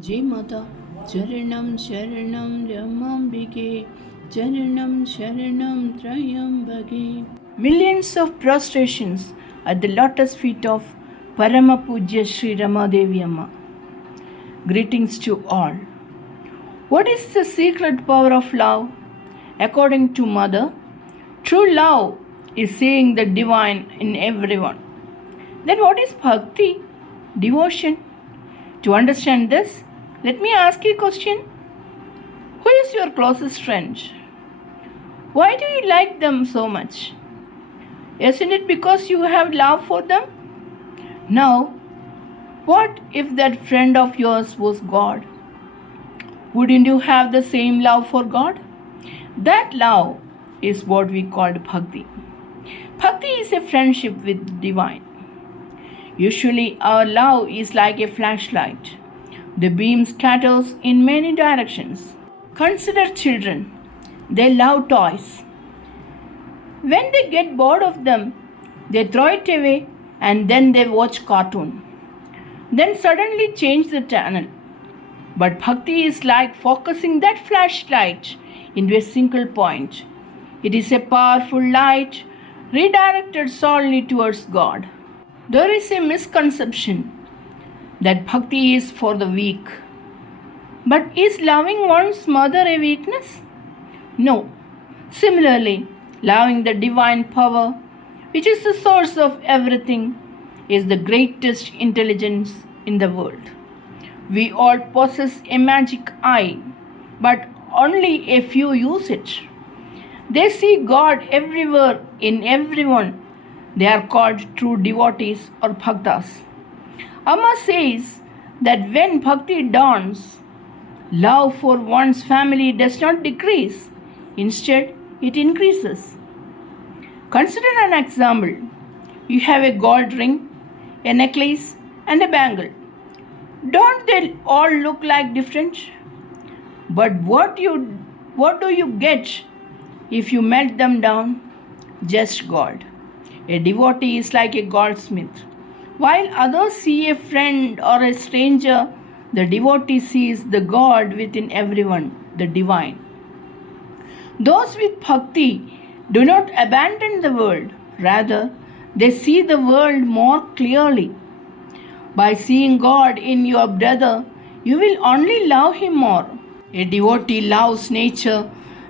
Jai Mata, Charanam Sharanam Ramambike, Charanam Sharanam Trayambage. Millions of prostrations at the lotus feet of Parama Pujya Sri Ramadevi Amma. Greetings to all. What is the secret power of love? According to Mother, true love is seeing the divine in everyone. Then what is Bhakti? Devotion. To understand this, let me ask you a question. Who is your closest friend? Why do you like them so much? Isn't it because you have love for them? Now, what if that friend of yours was God? Wouldn't you have the same love for God? That love is what we call Bhakti. Bhakti is a friendship with divine. Usually our love is like a flashlight. The beam scatters in many directions. Consider children. They love toys. When they get bored of them, they throw it away and then they watch cartoon. Then suddenly change the channel. But Bhakti is like focusing that flashlight into a single point. It is a powerful light redirected solely towards God. There is a misconception that Bhakti is for the weak. But is loving one's mother a weakness? No. Similarly, loving the divine power, which is the source of everything, is the greatest intelligence in the world. We all possess a magic eye, but only a few use it. They see God everywhere in everyone. They are called true devotees or bhaktas. Amma says that when bhakti dawns, love for one's family does not decrease. Instead, it increases. Consider an example. You have a gold ring, a necklace, and a bangle. Don't they all look like different? But what do you get if you melt them down? Just gold. A devotee is like a goldsmith. While others see a friend or a stranger, the devotee sees the God within everyone, the divine. Those with bhakti do not abandon the world. Rather, they see the world more clearly. By seeing God in your brother, you will only love him more. A devotee loves nature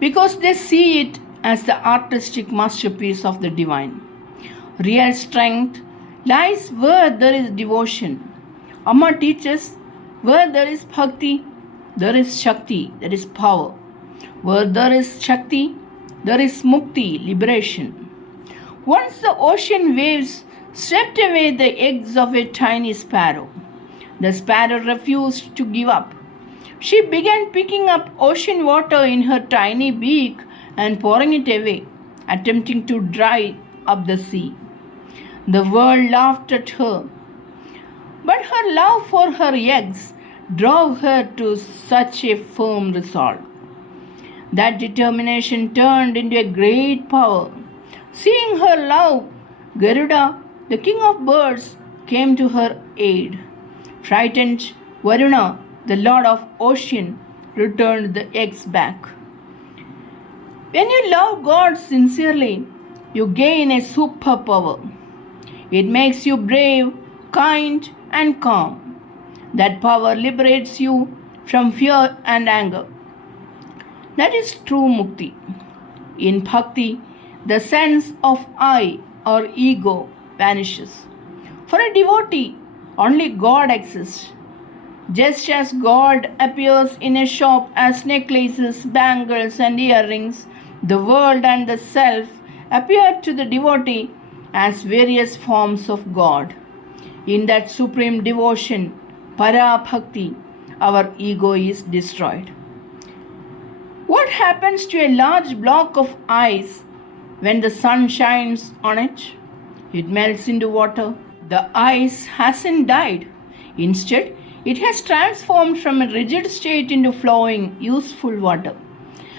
because they see it as the artistic masterpiece of the divine. Real strength lies where there is devotion. Amma teaches where there is bhakti, there is shakti, there is power. Where there is shakti, there is mukti, liberation. Once the ocean waves swept away the eggs of a tiny sparrow. The sparrow refused to give up. She began picking up ocean water in her tiny beak and pouring it away, attempting to dry up the sea. The world laughed at her, but her love for her eggs drove her to such a firm resolve. That determination turned into a great power. Seeing her love, Garuda, the king of birds, came to her aid. Frightened, Varuna, the lord of ocean, returned the eggs back. When you love God sincerely, you gain a superpower. It makes you brave, kind, and calm. That power liberates you from fear and anger. That is true mukti. In bhakti, the sense of I or ego vanishes. For a devotee, only God exists. Just as God appears in a shop as necklaces, bangles, and earrings, the world and the self appear to the devotee as various forms of God. In that supreme devotion, para bhakti, our ego is destroyed. What happens to a large block of ice when the sun shines on it? It melts into water. The ice hasn't died. Instead, it has transformed from a rigid state into flowing, useful water.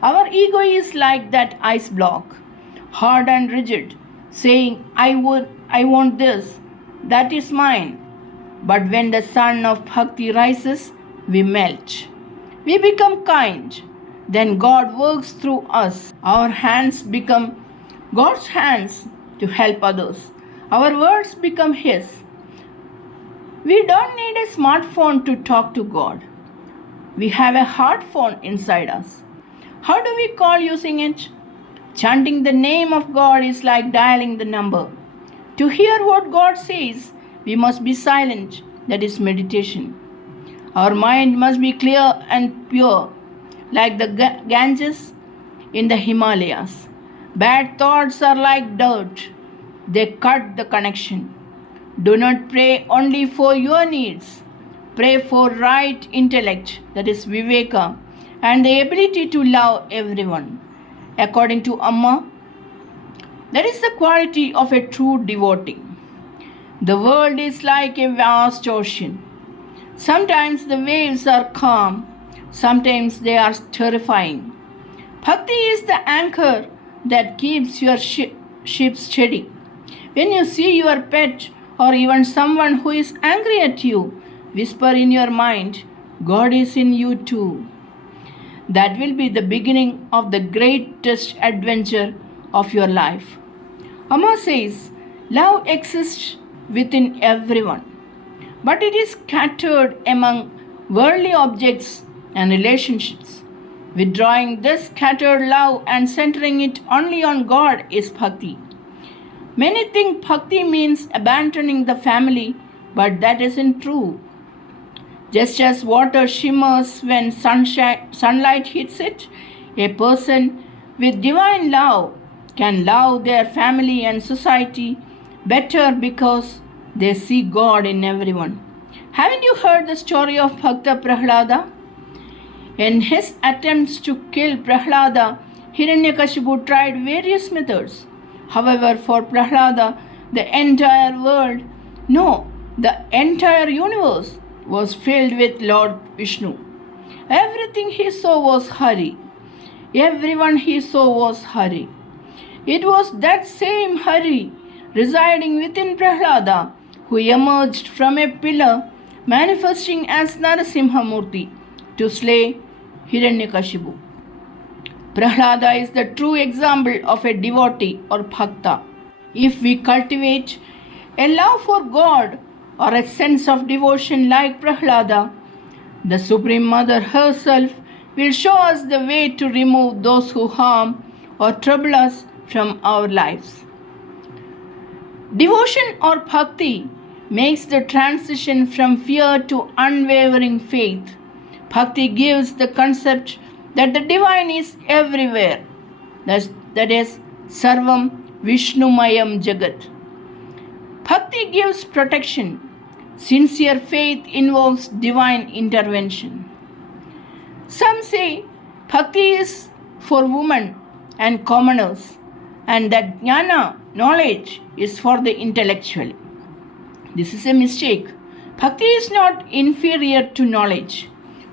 Our ego is like that ice block, hard and rigid, saying, I want this, that is mine. But when the sun of bhakti rises, we melt. We become kind. Then God works through us. Our hands become God's hands to help others. Our words become His. We don't need a smartphone to talk to God. We have a heart phone inside us. How do we call using it? Chanting the name of God is like dialing the number. To hear what God says, we must be silent. That is meditation. Our mind must be clear and pure, like the Ganges in the Himalayas. Bad thoughts are like dirt. They cut the connection. Do not pray only for your needs. Pray for right intellect, that is Viveka, and the ability to love everyone. According to Amma, that is the quality of a true devotee. The world is like a vast ocean. Sometimes the waves are calm, sometimes they are terrifying. Bhakti is the anchor that keeps your ship steady. When you see your pet or even someone who is angry at you, whisper in your mind, God is in you too. That will be the beginning of the greatest adventure of your life. Amma says, love exists within everyone, but it is scattered among worldly objects and relationships. Withdrawing this scattered love and centering it only on God is bhakti. Many think bhakti means abandoning the family, but that isn't true. Just as water shimmers when sunlight hits it, a person with divine love can love their family and society better because they see God in everyone. Haven't you heard the story of Bhakta Prahlada? In his attempts to kill Prahlada, Hiranyakashipu tried various methods. However, for Prahlada, the entire universe was filled with Lord Vishnu. Everything he saw was Hari. Everyone he saw was Hari. It was that same Hari residing within Prahlada who emerged from a pillar manifesting as Narasimhamurti to slay Hiranyakashipu. Prahlada is the true example of a devotee or bhakta. If we cultivate a love for God or a sense of devotion like Prahlada, the Supreme Mother herself will show us the way to remove those who harm or trouble us from our lives. Devotion or bhakti makes the transition from fear to unwavering faith. Bhakti gives the concept that the divine is everywhere. That is Sarvam Vishnumayam Jagat. Bhakti gives protection. Sincere faith involves divine intervention. Some say bhakti is for women and commoners, and that jnana, knowledge, is for the intellectual. This is a mistake. Bhakti is not inferior to knowledge.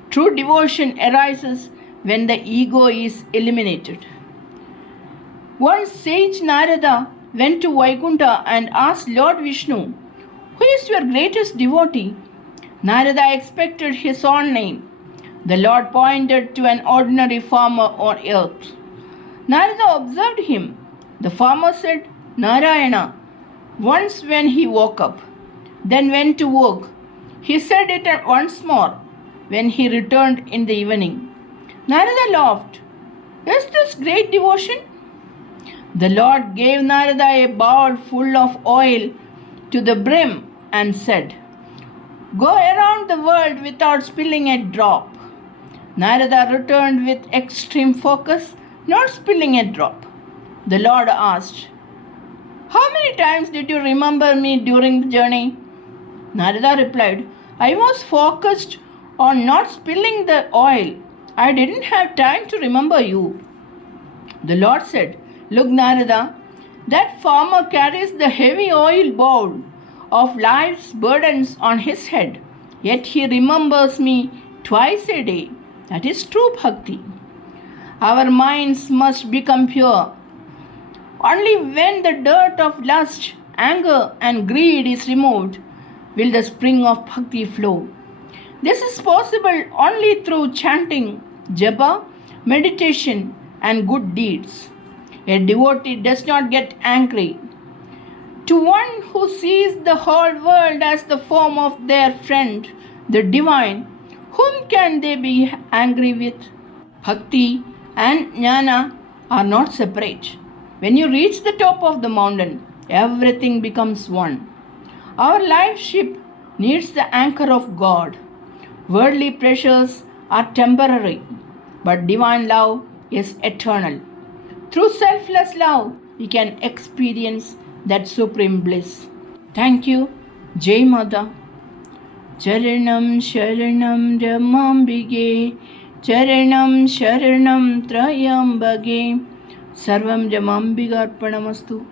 True devotion arises when the ego is eliminated. Once sage Narada went to Vaikuntha and asked Lord Vishnu, who is your greatest devotee? Narada expected his own name. The Lord pointed to an ordinary farmer on earth. Narada observed him. The farmer said, Narayana, once when he woke up, then went to work. He said it once more when he returned in the evening. Narada laughed. Is this great devotion? The Lord gave Narada a bowl full of oil to the brim and said, Go around the world without spilling a drop. Narada returned with extreme focus, not spilling a drop. The Lord asked, How many times did you remember me during the journey? Narada replied, I was focused on not spilling the oil. I didn't have time to remember you. The Lord said, Look, Narada, that farmer carries the heavy oil bowl of life's burdens on his head, yet he remembers me twice a day. That is true bhakti. Our minds must become pure. Only when the dirt of lust, anger, and greed is removed will the spring of bhakti flow. This is possible only through chanting, japa, meditation, and good deeds. A devotee does not get angry. To one who sees the whole world as the form of their friend, the divine, whom can they be angry with? Bhakti and jnana are not separate. When you reach the top of the mountain, everything becomes one. Our life ship needs the anchor of God. Worldly pleasures are temporary, but divine love is eternal. Through selfless love, we can experience that supreme bliss. Thank you. Jai Mata. Charanam Sharanam Ramambige Charanam Sharanam Trayambage Sarvam Jamambigarpanamastu.